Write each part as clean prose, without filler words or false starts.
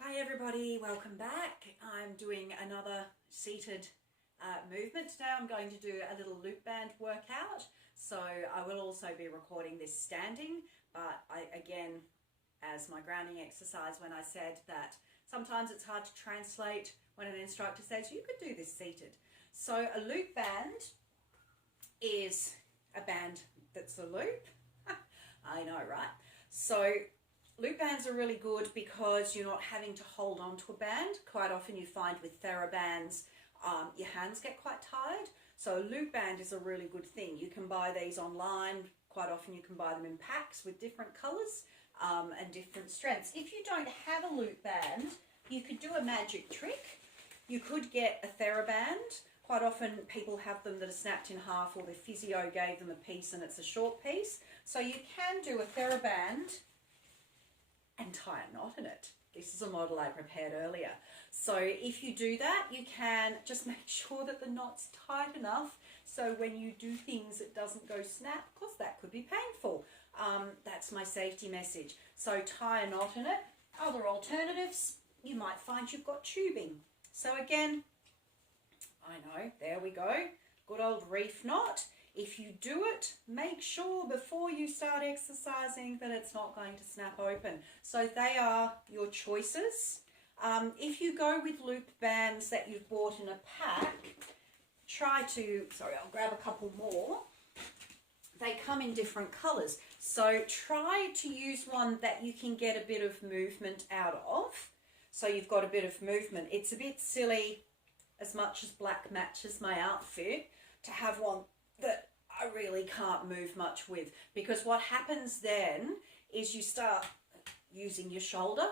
Hi everybody, welcome back. I'm doing another seated movement today. I'm going to do a little loop band workout. So I will also be recording this standing, but again, as my grounding exercise when I said that sometimes it's hard to translate when an instructor says you could do this seated. So a loop band is a band that's a loop. I know, right? So loop bands are really good because you're not having to hold on to a band. Quite often you find with TheraBands, your hands get quite tired. So a loop band is a really good thing. You can buy these online. Quite often you can buy them in packs with different colours and different strengths. If you don't have a loop band, you could do a magic trick. You could get a TheraBand. Quite often people have them that are snapped in half, or their physio gave them a piece and it's a short piece. So you can do a TheraBand and tie a knot in it. This is a model I prepared earlier. So if you do that, you can just make sure that the knot's tight enough so when you do things it doesn't go snap, because that could be painful. That's my safety message. So tie a knot in it. Other alternatives, you might find you've got tubing. So again, I know, there we go. Good old reef knot. If you do it, make sure before you start exercising that it's not going to snap open. So they are your choices. If you go with loop bands that you've bought in a pack, I'll grab a couple more. They come in different colours. So try to use one that you can get a bit of movement out of. So you've got a bit of movement. It's a bit silly, as much as black matches my outfit, to have one that I really can't move much with, because what happens then is you start using your shoulder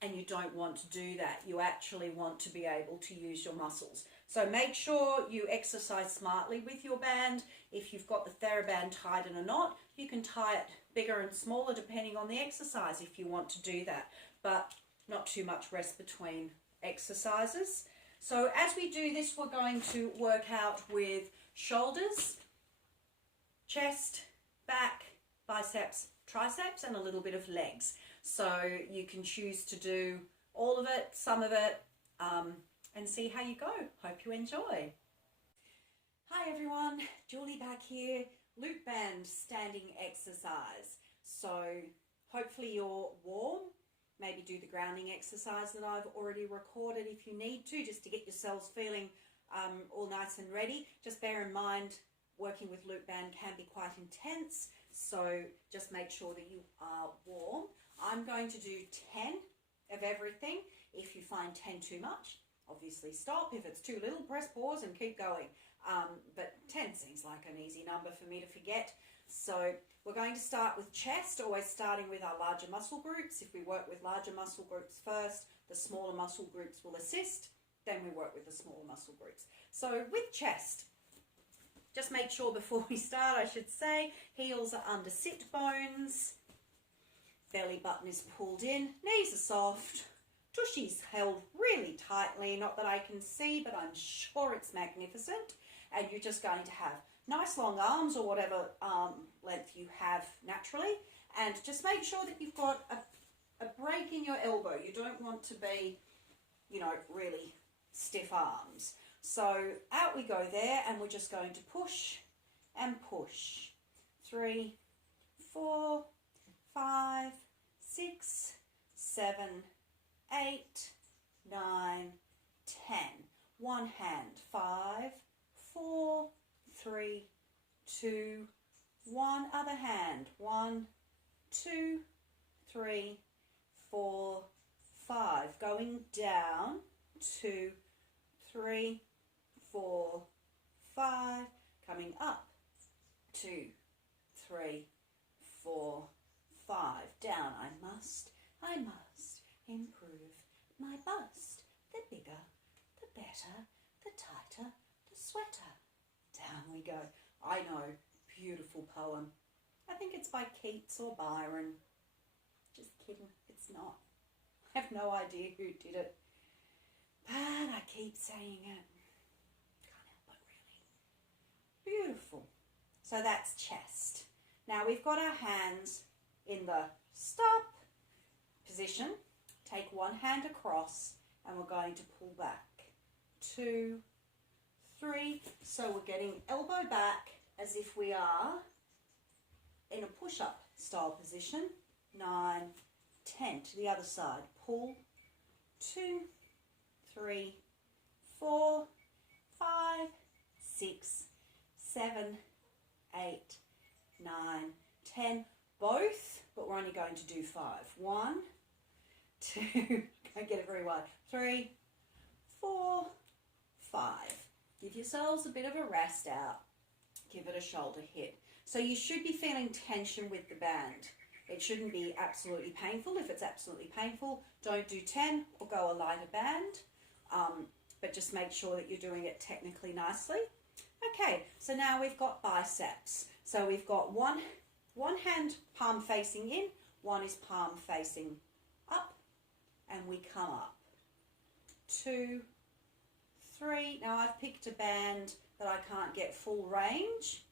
and you don't want to do that. You actually want to be able to use your muscles. So make sure you exercise smartly with your band. If you've got the TheraBand tied in a knot, you can tie it bigger and smaller depending on the exercise if you want to do that, but not too much rest between exercises. So as we do this, we're going to work out with shoulders, chest, back, biceps, triceps, and a little bit of legs. So you can choose to do all of it, some of it, and see how you go. Hope you enjoy. Hi everyone, Julie back here. Loop band standing exercise. So hopefully you're warm. Maybe do the grounding exercise that I've already recorded if you need to, just to get yourselves feeling all nice and ready. Just bear in mind, working with loop band can be quite intense, so just make sure that you are warm. I'm going to do 10 of everything. If you find 10 too much, obviously stop. If it's too little, press pause and keep going. But 10 seems like an easy number for me to forget. So we're going to start with chest, always starting with our larger muscle groups. If we work with larger muscle groups first, the smaller muscle groups will assist. Then we work with the smaller muscle groups. So with chest, just make sure before we start, I should say, heels are under sit bones, belly button is pulled in, knees are soft, tushy's held really tightly, not that I can see, but I'm sure it's magnificent. And you're just going to have nice long arms, or whatever length you have naturally, and just make sure that you've got a break in your elbow. You don't want to be, really stiff arms. So out we go there, and we're just going to push and push. 3, 4, 5, 6, 7, 8, 9, 10. One hand. 5, 4, 3, 2, 1. Other hand. 1, 2, 3, 4, 5. Going down. 2, 3, 4, 5. Coming up. 2, 3, 4, 5. Down. I must improve my bust. The bigger, the better, the tighter, the sweater. Down we go. I know, beautiful poem. I think it's by Keats or Byron. Just kidding, it's not. I have no idea who did it. But I keep saying it. Can't help it, really. Beautiful. So that's chest. Now we've got our hands in the stop position take one hand across and we're going to pull back. 2, 3. So we're getting elbow back as if we are in a push-up style position. 9, 10. To the other side. Pull. 2, 3, 4, 5, 6, 7, 8, 9, 10. Both, but we're only going to do 5. 1, 2, don't get it very wide. 3, 4, 5. Give yourselves a bit of a rest out. Give it a shoulder hit. So you should be feeling tension with the band. It shouldn't be absolutely painful. If it's absolutely painful, don't do 10 or go a lighter band. But just make sure that you're doing it technically nicely. Okay, so now we've got biceps. So we've got one hand palm facing in, one is palm facing up, and we come up. 2, 3. Now I've picked a band that I can't get full range,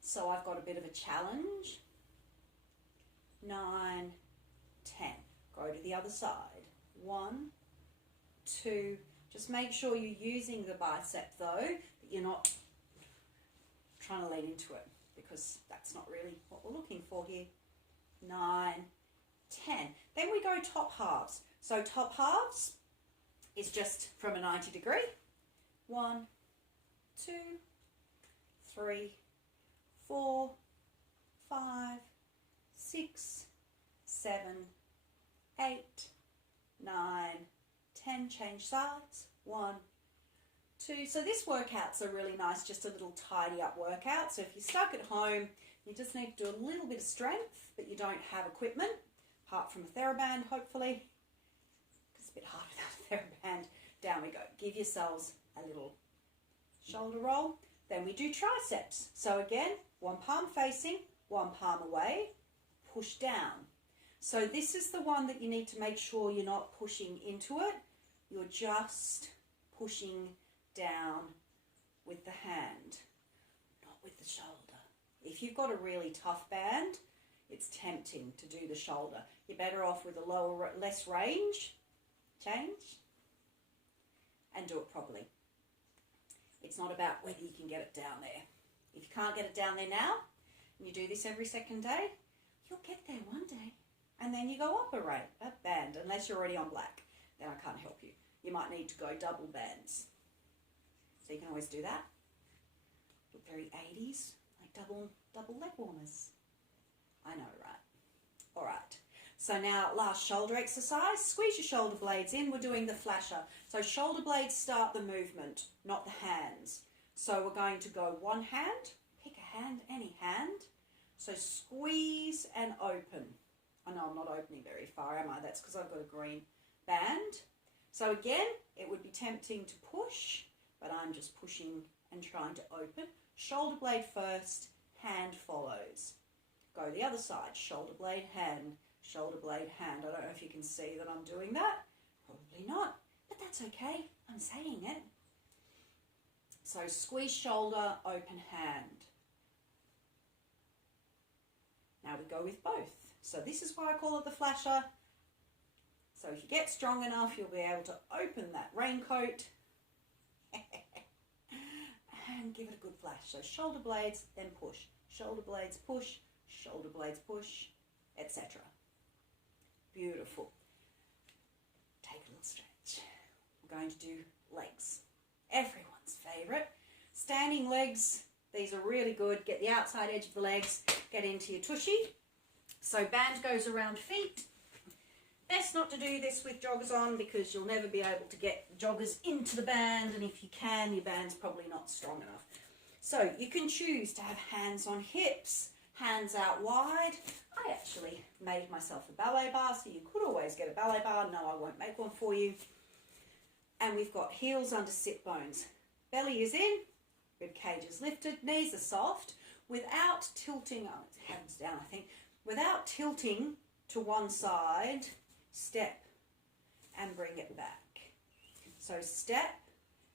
so I've got a bit of a challenge. 9, 10. Go to the other side. 1, 2. Just make sure you're using the bicep though, that you're not trying to lean into it, because that's not really what we're looking for here. 9, 10. Then we go top halves. So top halves is just from a 90 degree. 1, 2, 3, 4, 5, 6, 7, 8, 9, 10. Change sides. 1, 2. So this workout's a really nice, just a little tidy up workout. So if you're stuck at home, you just need to do a little bit of strength, but you don't have equipment, apart from a TheraBand, hopefully. It's a bit hard without a TheraBand. Down we go. Give yourselves a little shoulder roll. Then we do triceps. So again, one palm facing, one palm away, push down. So this is the one that you need to make sure you're not pushing into it. You're just pushing down with the hand, not with the shoulder. If you've got a really tough band, it's tempting to do the shoulder. You're better off with a less range, change, and do it properly. It's not about whether you can get it down there. If you can't get it down there now, and you do this every second day, you'll get there one day. And then you go up a band, unless you're already on black. Then I can't help you. You might need to go double bands. So you can always do that. Look very 80s, like double leg warmers. I know, right? All right. So now last shoulder exercise. Squeeze your shoulder blades in. We're doing the flasher. So shoulder blades start the movement, not the hands. So we're going to go one hand. Pick a hand, any hand. So squeeze and open. I know I'm not opening very far, am I? That's because I've got a green band. So again, it would be tempting to push, but I'm just pushing and trying to open. Shoulder blade first, hand follows. Go the other side, shoulder blade, hand, shoulder blade, hand. I don't know if you can see that I'm doing that. Probably not, but that's okay. I'm saying it. So squeeze shoulder, open hand. Now we go with both. So this is why I call it the flasher. So if you get strong enough, you'll be able to open that raincoat and give it a good flash. So shoulder blades, then push. Shoulder blades, push. Shoulder blades, push, etc. Beautiful. Take a little stretch. We're going to do legs. Everyone's favourite. Standing legs. These are really good. Get the outside edge of the legs. Get into your tushy. So band goes around feet. Best not to do this with joggers on, because you'll never be able to get joggers into the band, and if you can, your band's probably not strong enough. So you can choose to have hands on hips, hands out wide. I actually made myself a ballet bar, so you could always get a ballet bar. No, I won't make one for you. And we've got heels under sit bones. Belly is in, rib cage is lifted, knees are soft, without tilting, oh, it's hands down I think, without tilting to one side. Step and bring it back. So step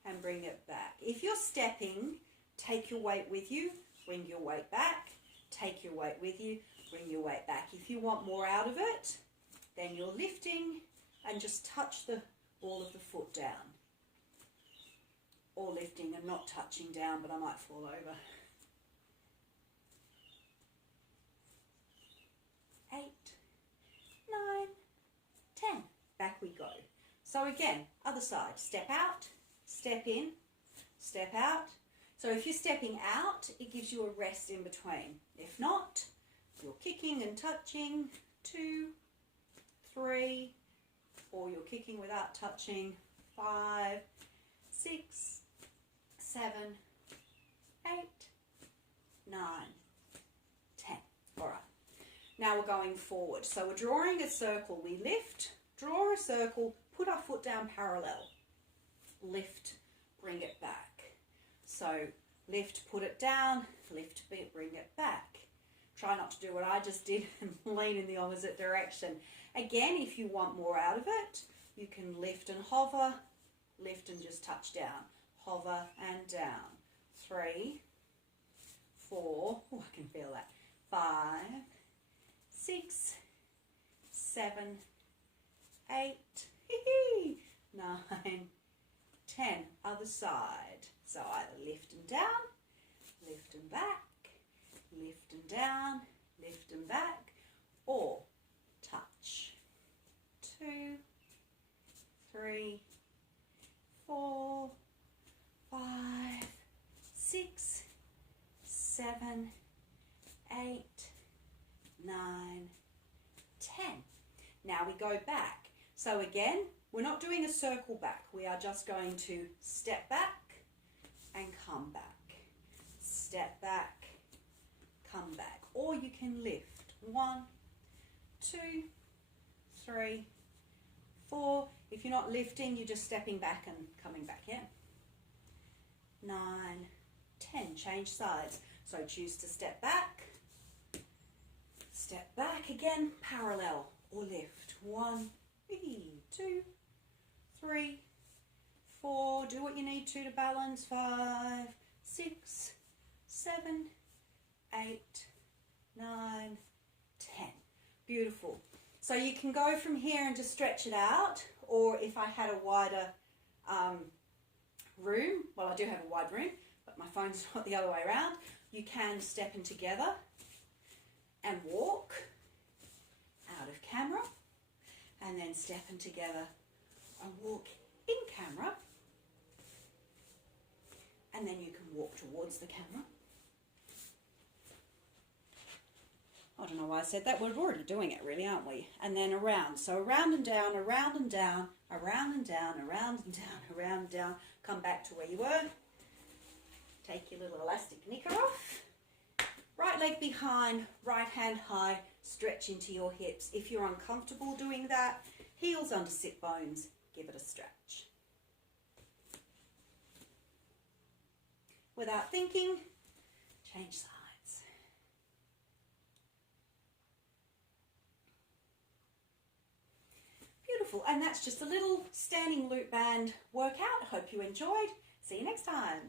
and bring it back. If you're stepping, take your weight with you, bring your weight back, take your weight with you, bring your weight back. If you want more out of it, then you're lifting and just touch the ball of the foot down. Or lifting and not touching down, but I might fall over. 8, 9, 10. Back we go. So again, other side. Step out, step in, step out. So if you're stepping out, it gives you a rest in between. If not, you're kicking and touching. 2, 3, or you're kicking without touching. 5, 6, 7, 8, 9, 10. All right. Now we're going forward. So we're drawing a circle. We lift, draw a circle, put our foot down parallel. Lift, bring it back. So lift, put it down, lift, bring it back. Try not to do what I just did and lean in the opposite direction. Again, if you want more out of it, you can lift and hover, lift and just touch down. Hover and down. 3, 4, oh, I can feel that. 5, 6, 7, 8, 9, 10. Other side. So either lift and down, lift and back, lift and down, lift and back, or touch. 2, 3, 4, 5, 6, 7, 8, 9, 10. Now we go back. So again, we're not doing a circle back. We are just going to step back and come back. Step back, come back. Or you can lift. 1, 2, 3, 4. If you're not lifting, you're just stepping back and coming back, yeah? 9, 10. Change sides. So choose to step back again, parallel or lift. 1, 2, 3, 4. Do what you need to balance. 5, 6, 7, 8, 9, 10. Beautiful. So you can go from here and just stretch it out, or if I had a wider room, well, I do have a wide room, but my phone's not the other way around, you can step in together and walk out of camera, and then step in together and walk in camera, and then you can walk towards the camera. I don't know why I said that. We're already doing it really, aren't we? And then around. So around and down, around and down, around and down, around and down, around and down. Come back to where you were. Take your little elastic knicker off. Right leg behind, right hand high, stretch into your hips. If you're uncomfortable doing that, heels under sit bones, give it a stretch. Without thinking, change sides. Beautiful, and that's just a little standing loop band workout. Hope you enjoyed. See you next time.